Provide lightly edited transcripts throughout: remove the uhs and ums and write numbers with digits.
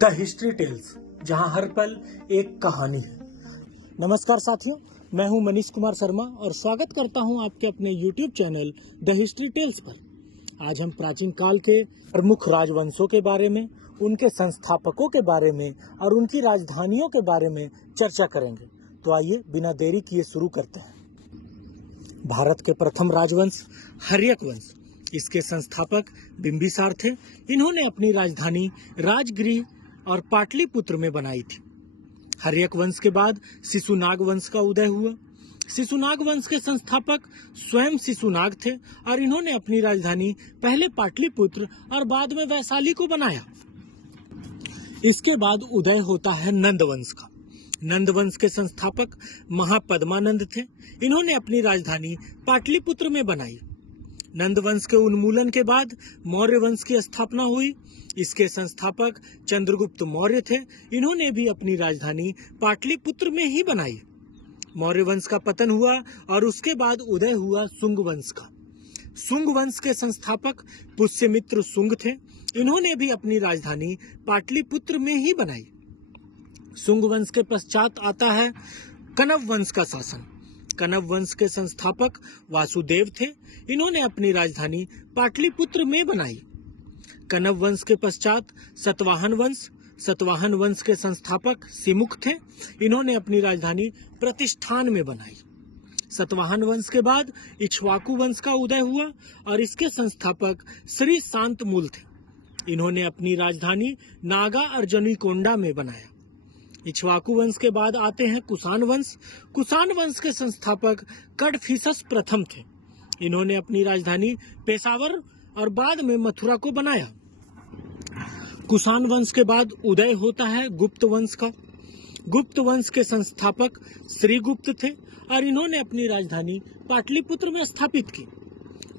The History tales, जहां हर पल एक कहानी है। नमस्कार साथियों, मैं हूं मनीष कुमार शर्मा और स्वागत करता हूं आपके अपने YouTube channel the History Tales पर। आज हम प्राचीन काल के प्रमुख राजवंशों के बारे में, उनके संस्थापकों के बारे में और उनकी राजधानियों के बारे में चर्चा करेंगे। तो आइए बिना देरी किए शुरू करते हैं। भारत के प्रथम राजवंश हर्यक वंश, इसके संस्थापक बिंबिसार थे। इन्होंने अपनी राजधानी राजगृह और पाटलिपुत्र में बनाई थी। हर्यक वंश के बाद शिशुनाग वंश का उदय हुआ। शिशुनाग वंश के संस्थापक स्वयं शिशुनाग थे और इन्होंने अपनी राजधानी पहले पाटलिपुत्र और बाद में वैशाली को बनाया। इसके बाद उदय होता है नंद वंश का। नंद वंश के संस्थापक महापद्मानंद थे। इन्होंने अपनी राजधानी पाटलिपुत्र में बनाई। नंद वंश के उन्मूलन के बाद मौर्य वंश की स्थापना हुई। इसके संस्थापक चंद्रगुप्त मौर्य थे। इन्होंने भी अपनी राजधानी पाटलिपुत्र में ही बनाई। मौर्य वंश का पतन हुआ और उसके बाद उदय हुआ शुंग वंश का। शुंग वंश के संस्थापक पुष्यमित्र शुंग थे। इन्होंने भी अपनी राजधानी पाटलिपुत्र में ही बनाई। शुंग वंश के पश्चात आता है कण्व वंश का शासन। कण्व वंश के संस्थापक वासुदेव थे। इन्होंने अपनी राजधानी पाटलिपुत्र में बनाई। कण्व वंश के पश्चात सतवाहन वंश। सतवाहन वंश के संस्थापक सिमुख थे। इन्होंने अपनी राजधानी प्रतिष्ठान में बनाई। सतवाहन वंश के बाद इक्ष्वाकु वंश का उदय हुआ और इसके संस्थापक श्री शांतमूल थे। इन्होंने अपनी राजधानी नागा और जनीकोंडा में बनाया। इक्ष्वाकु वंश के बाद आते हैं कुषाण वंश। कुषाण वंश के संस्थापक कडफिसस प्रथम थे। इन्होंने अपनी राजधानी पेशावर और बाद में मथुरा को बनाया। कुषाण वंश के बाद उदय होता है गुप्त वंश का। गुप्त वंश के संस्थापक श्रीगुप्त थे और इन्होंने अपनी राजधानी पाटलिपुत्र में स्थापित की।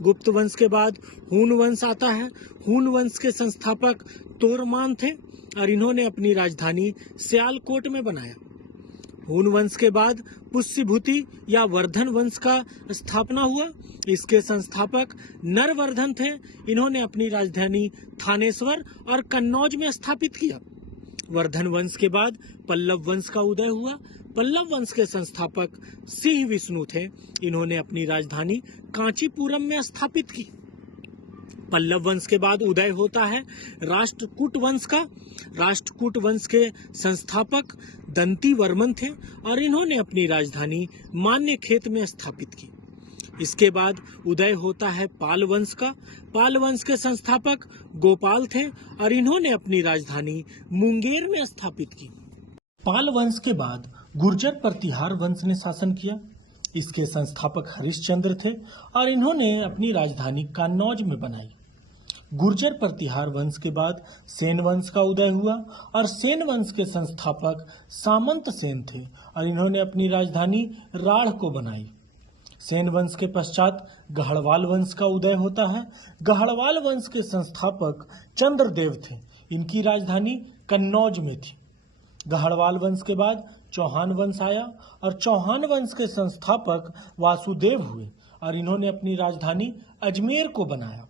गुप्त वंश के बाद हून वंश आता है। हून वंश के संस्थापक तोरमान थे और इन्होंने अपनी राजधानी सियालकोट में बनाया। हून वंश के बाद पुष्यभूति या वर्धन वंश का स्थापना हुआ। इसके संस्थापक नरवर्धन थे। इन्होंने अपनी राजधानी थानेश्वर और कन्नौज में स्थापित किया। वर्धन वंश के बाद पल्लव वंश का उदय हुआ। पल्लव वंश के संस्थापक सिंह विष्णु थे। इन्होंने अपनी राजधानी कांचीपुरम में स्थापित की। पल्लव वंश के बाद उदय होता है राष्ट्रकूट वंश का। राष्ट्रकूट वंश के संस्थापक दंती वर्मन थे और इन्होंने अपनी राजधानी मान्यखेत में स्थापित की। इसके बाद उदय होता है पाल वंश का। पाल वंश के संस्थापक गोपाल थे और इन्होंने अपनी राजधानी मुंगेर में स्थापित की। पाल वंश के बाद गुर्जर प्रतिहार वंश ने शासन किया। इसके संस्थापक हरिश्चंद्र थे और इन्होंने अपनी राजधानी कन्नौज में बनाई। गुर्जर प्रतिहार वंश के बाद सेन वंश का उदय हुआ और सेन वंश के संस्थापक सामंत सेन थे और इन्होंने अपनी राजधानी राढ़ को बनाई। सेन वंश के पश्चात गढ़वाल वंश का उदय होता है। गढ़वाल वंश के संस्थापक चंद्रदेव थे। इनकी राजधानी कन्नौज में थी। गढ़वाल वंश के बाद चौहान वंश आया और चौहान वंश के संस्थापक वासुदेव हुए और इन्होंने अपनी राजधानी अजमेर को बनाया।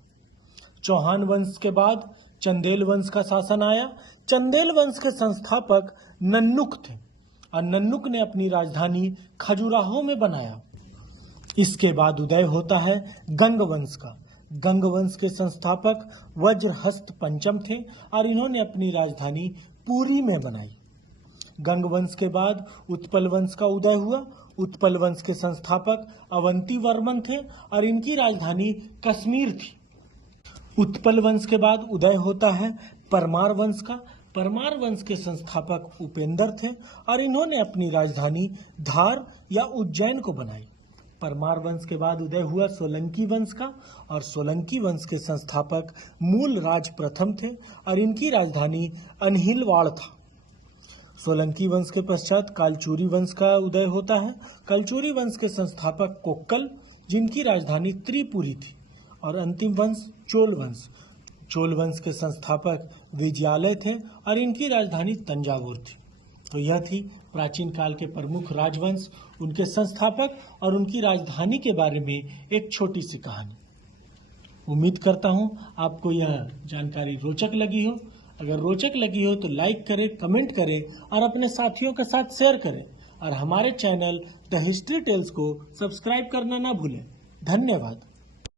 चौहान वंश के बाद चंदेल वंश का शासन आया। चंदेल वंश के संस्थापक नन्नुक थे और नन्नुक ने अपनी राजधानी खजुराहो में बनाया। इसके बाद उदय होता है गंग वंश का। गंग वंश के संस्थापक वज्रहस्त पंचम थे और इन्होंने अपनी राजधानी पुरी में बनाई। गंग वंश के बाद उत्पल वंश का उदय हुआ। उत्पल वंश के संस्थापक अवंती वर्मन थे और इनकी राजधानी कश्मीर थी। उत्पल वंश के बाद उदय होता है परमार वंश का। परमार वंश के संस्थापक उपेंद्र थे और इन्होंने अपनी राजधानी धार या उज्जैन को बनाई। परमार वंश के बाद उदय हुआ सोलंकी वंश का और सोलंकी वंश के संस्थापक मूल राज प्रथम थे और इनकी राजधानी अनहिलवाड़ था। सोलंकी वंश के पश्चात कालचूरी वंश का उदय होता है। कालचूरी वंश के संस्थापक कोक्कल, जिनकी राजधानी त्रिपुरी थी, और अंतिम वंश चोल वंश। चोल वंश के संस्थापक विजयालय थे और इनकी राजधानी तंजावुर थी। तो यह थी प्राचीन काल के प्रमुख राजवंश, उनके संस्थापक और उनकी राजधानी के बारे में एक छोटी सी कहानी। उम्मीद करता हूँ आपको यह जानकारी रोचक लगी हो। अगर रोचक लगी हो तो लाइक करें, कमेंट करें और अपने साथियों के साथ शेयर करें और हमारे चैनल द हिस्ट्री टेल्स को सब्सक्राइब करना ना भूलें। धन्यवाद।